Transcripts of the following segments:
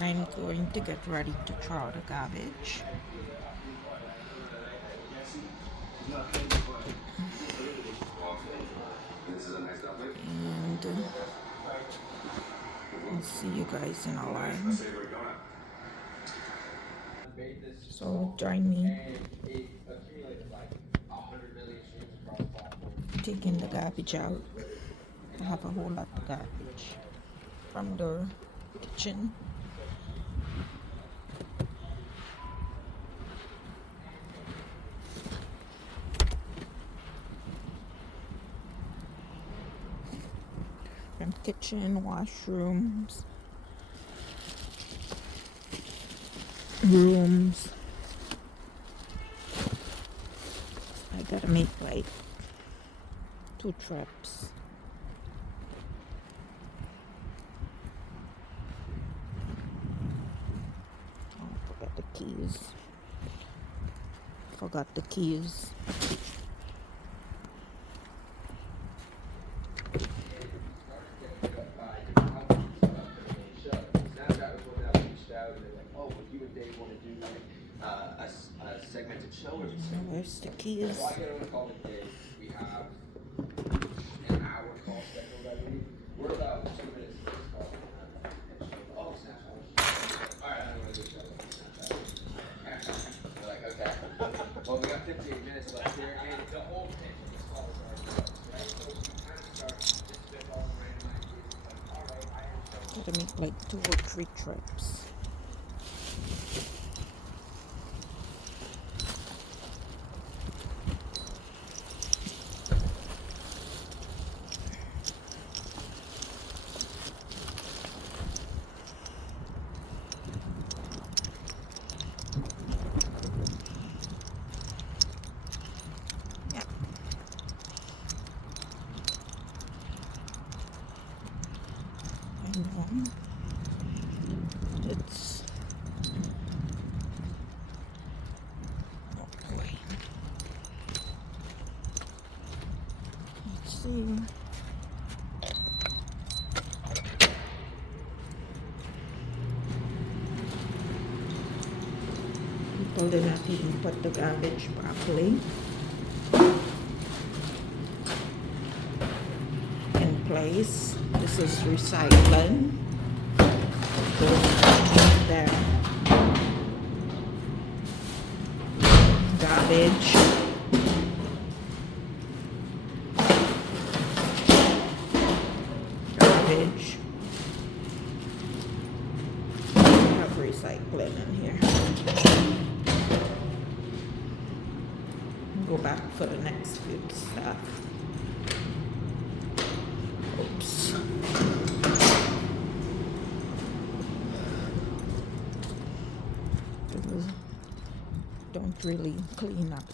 I'm going to get ready to throw the garbage. And I'll see you guys in a while. So join me taking the garbage out. I have a whole lot of garbage from the kitchen. From kitchen, washrooms, rooms. I gotta make like 2 trips. Oh, I forgot the keys. Forgot the keys. Segmented show or Where's the keys? so I get on a call with Dave. We have an hour call scheduled, I believe. We're about 2 minutes into this call. Oh, Snapchat. Alright, I don't want to do Snapchat. We're like, okay. Well, we got 58 minutes left here, and the whole pitch of this call is already up, right? So we kind of start just spitballing random ideas. Like, alright, I am Gotta make like 2 or 3 trips. It's okay. Let's see. People did not even put the garbage properly in place. This is recycling. There. Garbage. Garbage. We have recycling in here. Go back for the next few stuff. Oops. Don't really clean up.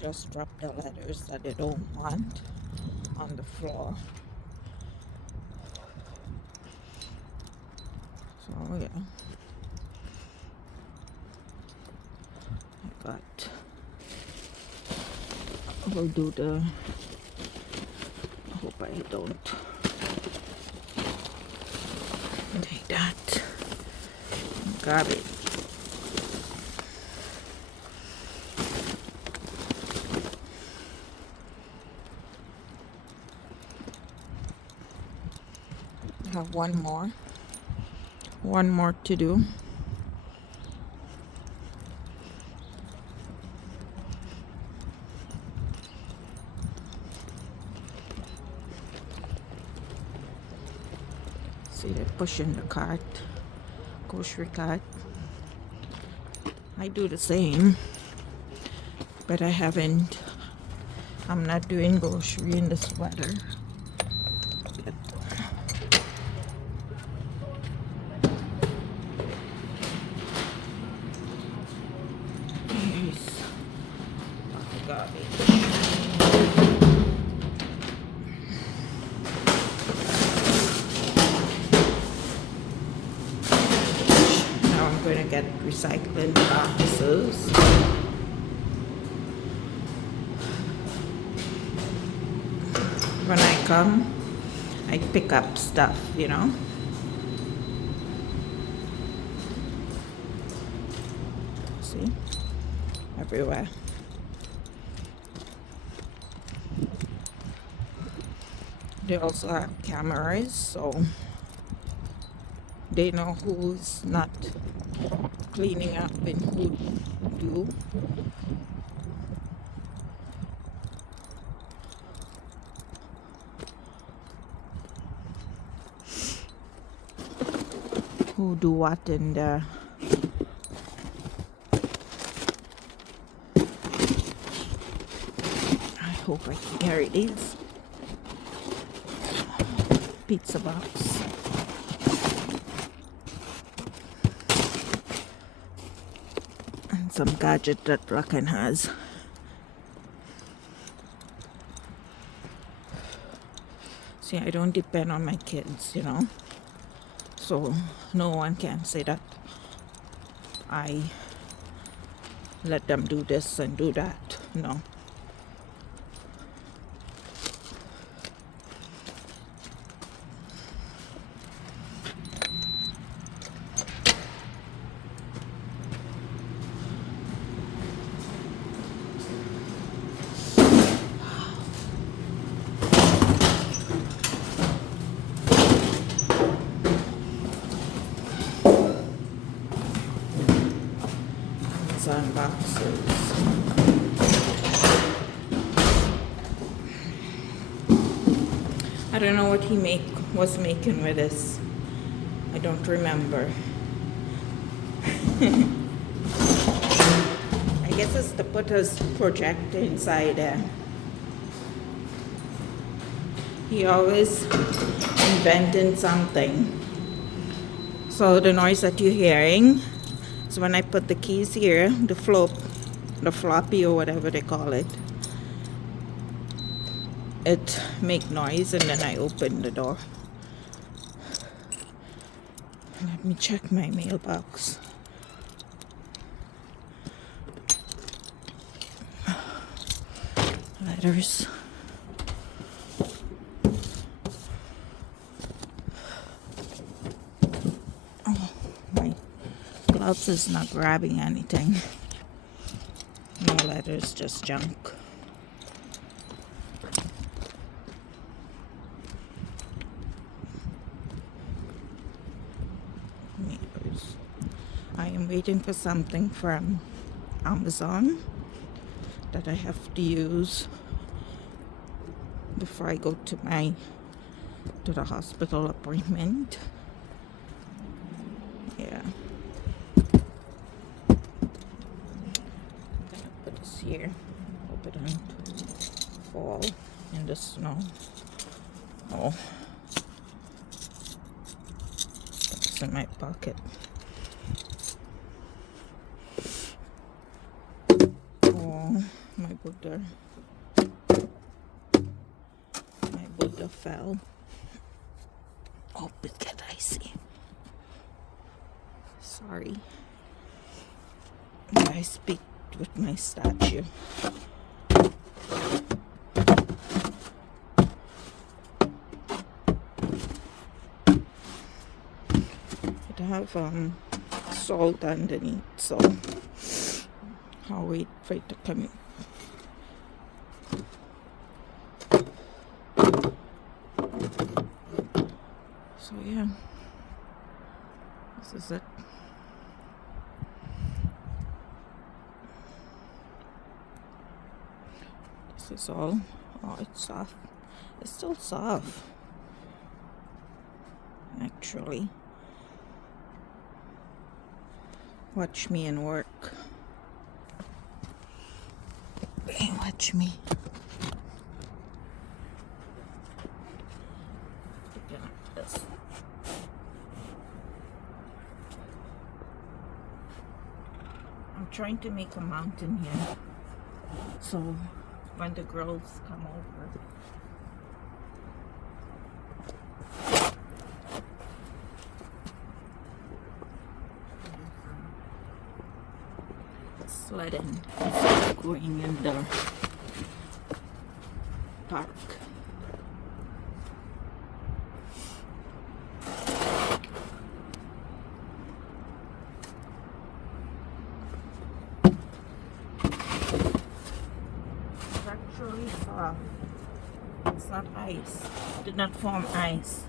Just drop the letters that they don't want on the floor. So yeah, we'll do the, I hope I don't take that garbage. I have one more to do. See, they're pushing the cart, grocery cart. I do the same, but I'm not doing grocery in this weather. Here's the garbage. Now I'm going to get recycling boxes. come, I pick up stuff, you know. See? Everywhere. They also have cameras, so they know who's not cleaning up and who do. Who do what in there. I hope I can carry these. Pizza box. And some gadget that Rakan has. See, I don't depend on my kids, you know. So no one can say that I let them do this and do that. No. Amazon boxes. I don't know what he was making with this. I don't remember. I guess it's to put his projector inside there. He always inventing something. So the noise that you're hearing is when I put the keys here, the floppy or whatever they call it. It make noise and then I open the door. Let me check my mailbox. Letters. Oh, my gloves is not grabbing anything. No letters, just junk. Neighbors. I am waiting for something from Amazon that I have to use before I go to the hospital appointment. Yeah. I'm gonna put this here. Hope it don't fall in the snow. Oh. It's in my pocket. Oh, my Buddha. My Buddha fell. Oh, it get icy. Sorry. I speak with my statue. It have salt underneath, so I'll wait for it to come in. So yeah, this is it. This is all. Oh, it's soft. It's still soft, actually. Watch me and work. Hey, watch me. Picking up this. I'm trying to make a mountain here, so when the girls come over, sledding instead of going in the park. not ice. Did not form ice.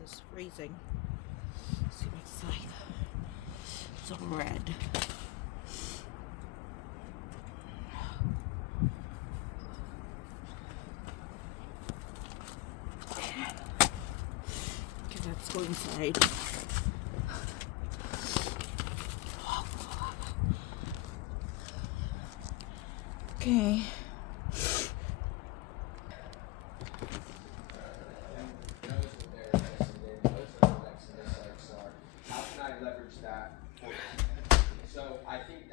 It's freezing. See what it's like. It's all red. Okay, let's go inside. Okay. How can I leverage that? So I think